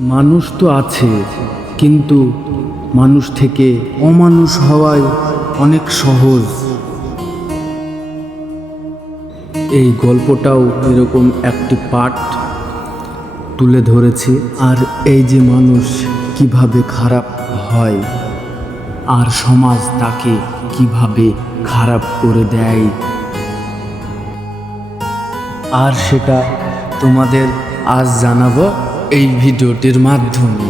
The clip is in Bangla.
মানুষ তো আছে, কিন্তু মানুষ থেকে অমানুষ হওয়ায় অনেক সহজ। এই গল্পটাও এরকম একটি পাঠ তুলে ধরেছে, আর এই যে মানুষ কীভাবে খারাপ হয়, আর সমাজ তাকে কীভাবে খারাপ করে দেয়। আর সেটা তোমাদের আজ জানাব। এই ভিডিওটির মাধ্যমে।